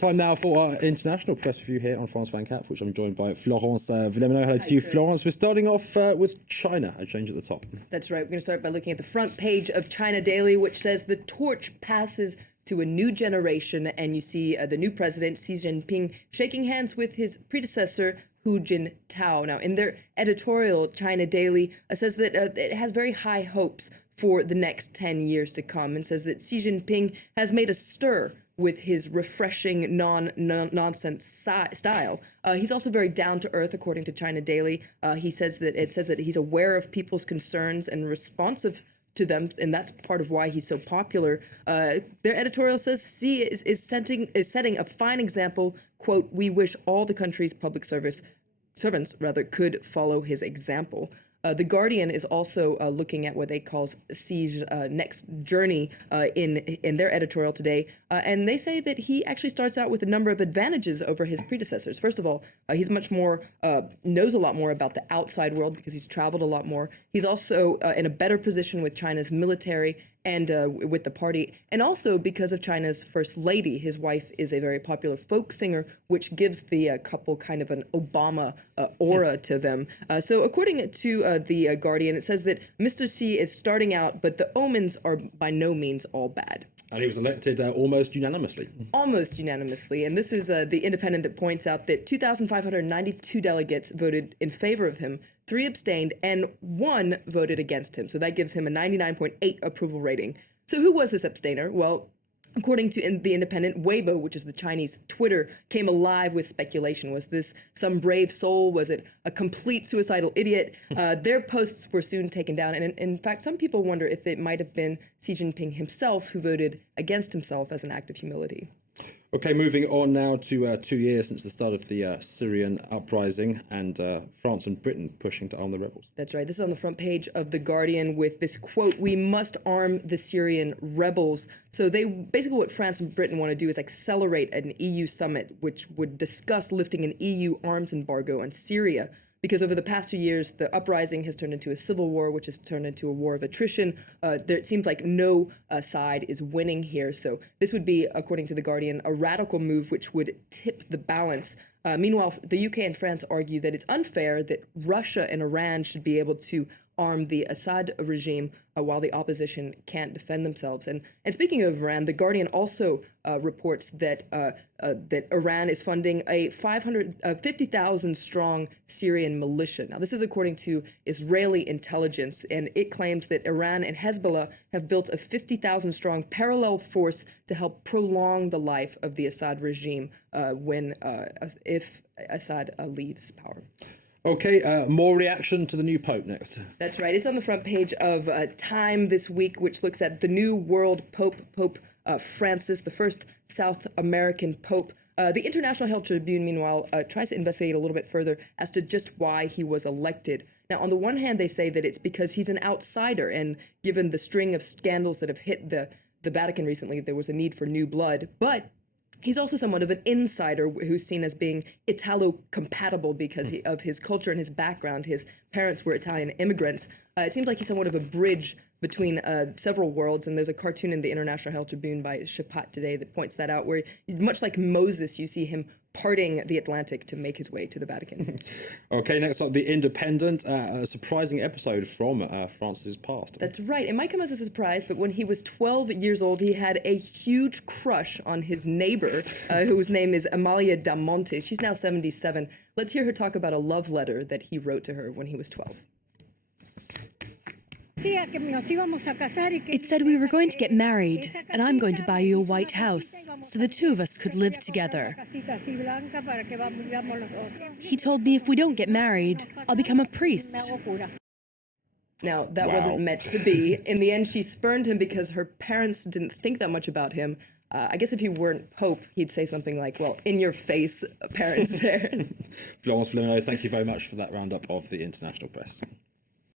Time now for our international press review here on France 24, which I'm joined by Florence Villemino. Hello to you, Florence. We're starting off with China, a change at the top. That's right. We're going to start by looking at the front page of China Daily, which says the torch passes to a new generation. And you see the new president, Xi Jinping, shaking hands with his predecessor, Hu Jintao. Now, in their editorial, China Daily says that it has very high hopes for the next 10 years to come, and says that Xi Jinping has made a stir with his refreshing nonsense style. He's also very down to earth, according to China Daily. It says that he's aware of people's concerns and responsive to them, and that's part of why he's so popular. Their editorial says Xi is setting a fine example. Quote, "We wish all the country's public servants could follow his example." The Guardian is also looking at what they call Xi's next journey in their editorial today. And they say that he actually starts out with a number of advantages over his predecessors. First of all, he's much more, knows a lot more about the outside world because he's traveled a lot more. He's also in a better position with China's military and with the party, and also because of China's first lady. His wife is a very popular folk singer, which gives the couple kind of an Obama aura to them. So according to the Guardian, it says that Mr. Xi is starting out, but the omens are by no means all bad. And he was elected almost unanimously. Almost unanimously. And this is the Independent that points out that 2,592 delegates voted in favor of him, 3 abstained, and 1 voted against him. So that gives him a 99.8 approval rating. So who was this abstainer? Well, according to the Independent, Weibo, which is the Chinese Twitter, came alive with speculation. Was this some brave soul? Was it a complete suicidal idiot? Their posts were soon taken down. And in fact, some people wonder if it might have been Xi Jinping himself who voted against himself as an act of humility. Okay, moving on now to 2 years since the start of the Syrian uprising, and France and Britain pushing to arm the rebels. That's right. This is on the front page of The Guardian with this quote, "We must arm the Syrian rebels." So they basically, what France and Britain want to do is accelerate an EU summit, which would discuss lifting an EU arms embargo on Syria. Because over the past 2 years, the uprising has turned into a civil war, which has turned into a war of attrition. It seems like no side is winning here. So this would be, according to The Guardian, a radical move which would tip the balance. Meanwhile, the UK and France argue that it's unfair that Russia and Iran should be able to arm the Assad regime while the opposition can't defend themselves. And speaking of Iran, The Guardian also reports that that Iran is funding a 50,000 strong Syrian militia. Now, this is according to Israeli intelligence, and it claims that Iran and Hezbollah have built a 50,000 strong parallel force to help prolong the life of the Assad regime if Assad leaves power. Okay, more reaction to the new Pope next. That's right. It's on the front page of Time this week, which looks at the new world Pope, Pope Francis, the first South American Pope. The International Herald Tribune, meanwhile, tries to investigate a little bit further as to just why he was elected. Now, on the one hand, they say that it's because he's an outsider, and given the string of scandals that have hit the Vatican recently, there was a need for new blood. But he's also somewhat of an insider who's seen as being Italo-compatible because of his culture and his background. His parents were Italian immigrants. It seems like he's somewhat of a bridge between several worlds, and there's a cartoon in the International Herald Tribune by Chapat today that points that out, where much like Moses, you see him parting the Atlantic to make his way to the Vatican. Okay, next up, The Independent, a surprising episode from Francis's past. That's right. It might come as a surprise, but when he was 12 years old, he had a huge crush on his neighbor, whose name is Amalia da Monte. She's now 77. Let's hear her talk about a love letter that he wrote to her when he was 12. It said we were going to get married, and I'm going to buy you a white house, so the two of us could live together. He told me if we don't get married, I'll become a priest. Now, that wasn't meant to be. In the end, she spurned him because her parents didn't think that much about him. I guess if he weren't Pope, he'd say something like, well, in your face, parents there. Florence Villemino, thank you very much for that roundup of the international press.